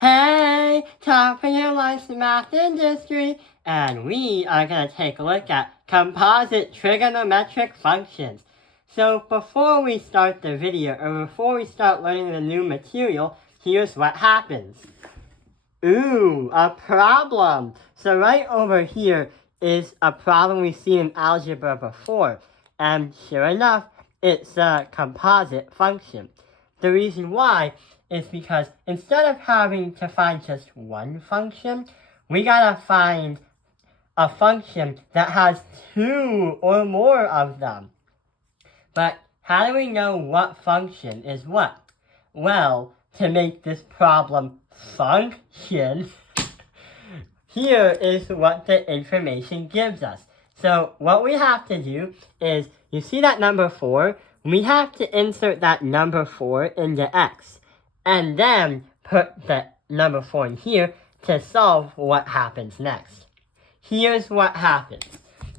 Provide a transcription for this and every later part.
Hey, top of your life's math industry, and we are going to take a look at composite trigonometric functions. So before we start the video, or before we start learning the new material, here's what happens. Ooh, a problem. So right over here is a problem we've seen in algebra before, and sure enough, it's a composite function. The reason why is because instead of having to find just one function, we gotta find a function that has two or more of them. But how do we know what function is what? Well, to make this problem function, here is what the information gives us. So what we have to do is, you see that number 4? We have to insert that number 4 into x, and then put the number 4 in here to solve what happens next. Here's what happens.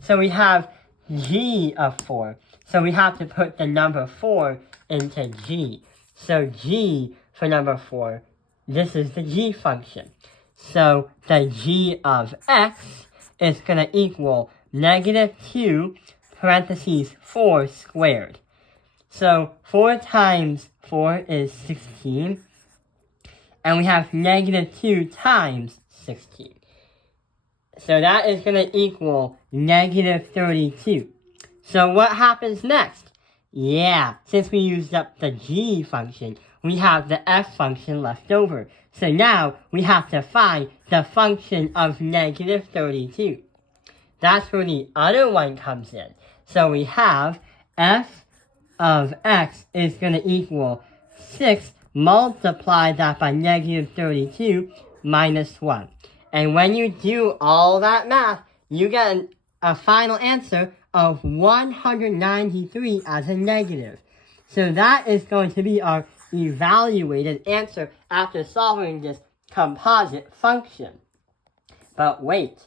So we have g of 4. So we have to put the number 4 into g. So g for number 4, this is the g function. So the g of x is going to equal negative 2 parentheses 4 squared. So 4 times 4 is 16. And we have negative 2 times 16. So that is going to equal negative 32. So what happens next? Yeah, since we used up the g function, we have the f function left over. So now we have to find the function of negative 32. That's where the other one comes in. So we have f of x is going to equal 6 multiply that by negative 32 minus 1. And when you do all that math, you get a final answer of 193 as a negative. So that is going to be our evaluated answer after solving this composite function. But wait,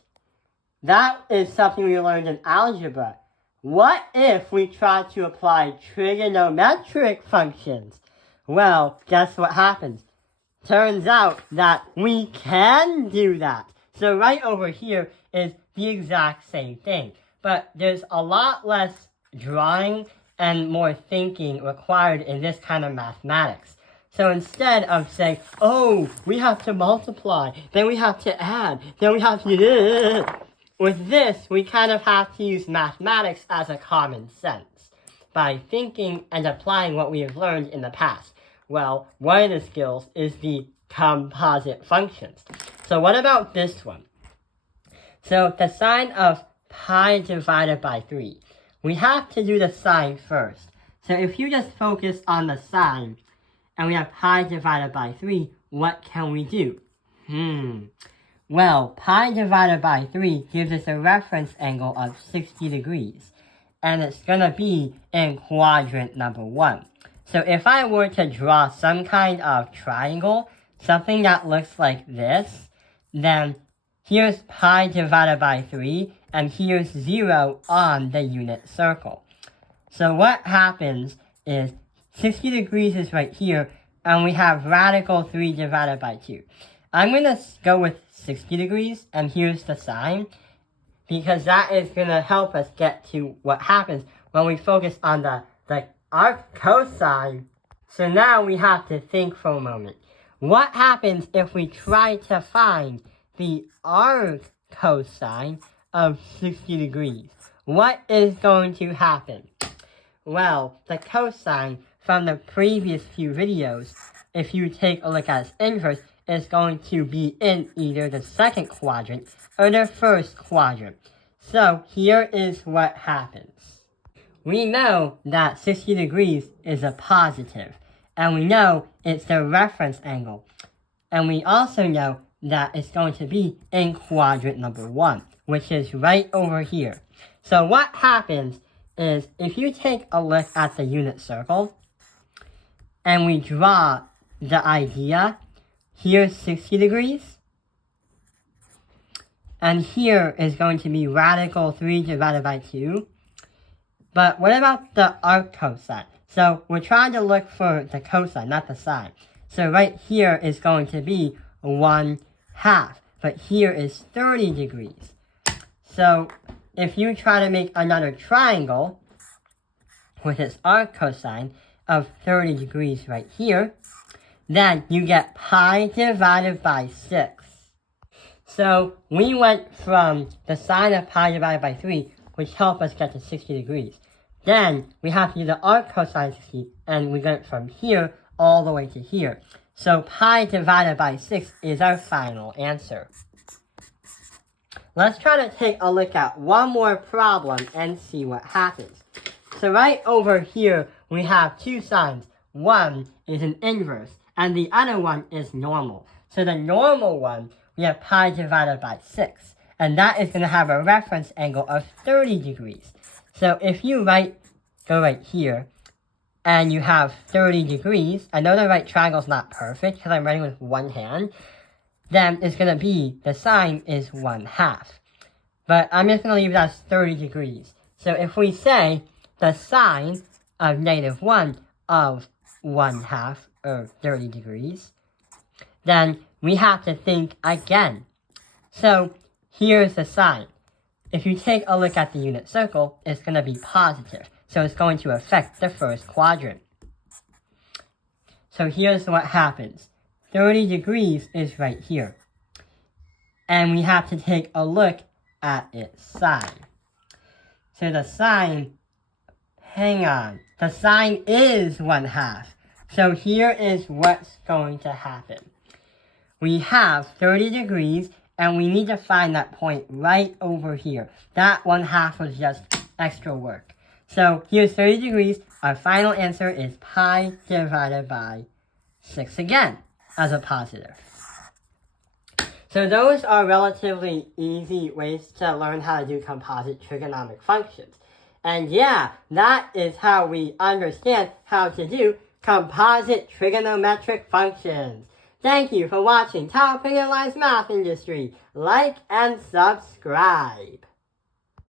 that is something we learned in algebra. What if we try to apply trigonometric functions? Well, guess what happens? Turns out that we can do that. So right over here is the exact same thing. But there's a lot less drawing and more thinking required in this kind of mathematics. So instead of saying, oh, we have to multiply, then we have to add, then we have to... With this, we kind of have to use mathematics as a common sense by thinking and applying what we have learned in the past. Well, one of the skills is the composite functions. So what about this one? So the sign of pi divided by 3. We have to do the sign first. So if you just focus on the sign, and we have pi divided by 3, what can we do? Well, pi divided by 3 gives us a reference angle of 60 degrees. And it's going to be in quadrant number 1. So if I were to draw some kind of triangle, something that looks like this, then here's pi divided by 3, and here's 0 on the unit circle. So what happens is 60 degrees is right here, and we have radical 3 divided by 2. I'm going to go with 60 degrees, and here's the sign, because that is going to help us get to what happens when we focus on the arc cosine. So now we have to think for a moment. What happens if we try to find the arc cosine of 60 degrees? What is going to happen? Well, the cosine from the previous few videos, if you take a look at its inverse, is going to be in either the second quadrant or the first quadrant. So here is what happens. We know that 60 degrees is a positive, and we know it's the reference angle. And we also know that it's going to be in quadrant number 1, which is right over here. So what happens is, if you take a look at the unit circle, and we draw the idea, here's 60 degrees, and here is going to be radical 3 divided by 2. But what about the arc cosine? So we're trying to look for the cosine, not the sine. So right here is going to be 1/2. But here is 30 degrees. So if you try to make another triangle with its arc cosine of 30 degrees right here, then you get pi divided by 6. So we went from the sine of pi divided by 3, which helped us get to 60 degrees. Then we have to do the arc cosine 60, and we got it from here all the way to here. So pi divided by 6 is our final answer. Let's try to take a look at one more problem and see what happens. So right over here, we have two signs. One is an inverse, and the other one is normal. So the normal one, we have pi divided by 6, and that is going to have a reference angle of 30 degrees. So if you go right here, and you have 30 degrees, I know the right triangle is not perfect because I'm writing with one hand, then it's going to be, the sine is 1/2. But I'm just going to leave it as 30 degrees. So if we say the sine of -1 of 1/2, or 30 degrees, then we have to think again. So here's the sine. If you take a look at the unit circle, it's going to be positive. So it's going to affect the first quadrant. So here's what happens. 30 degrees is right here. And we have to take a look at its sine. So the sine, hang on, the sine is 1/2. So here is what's going to happen. We have 30 degrees, and we need to find that point right over here. That 1/2 was just extra work. So here's 30 degrees. Our final answer is pi divided by 6 again, as a positive. So those are relatively easy ways to learn how to do composite trigonomic functions. And yeah, that is how we understand how to do composite trigonometric functions. Thank you for watching Top Penalized Math Industry. Like and subscribe.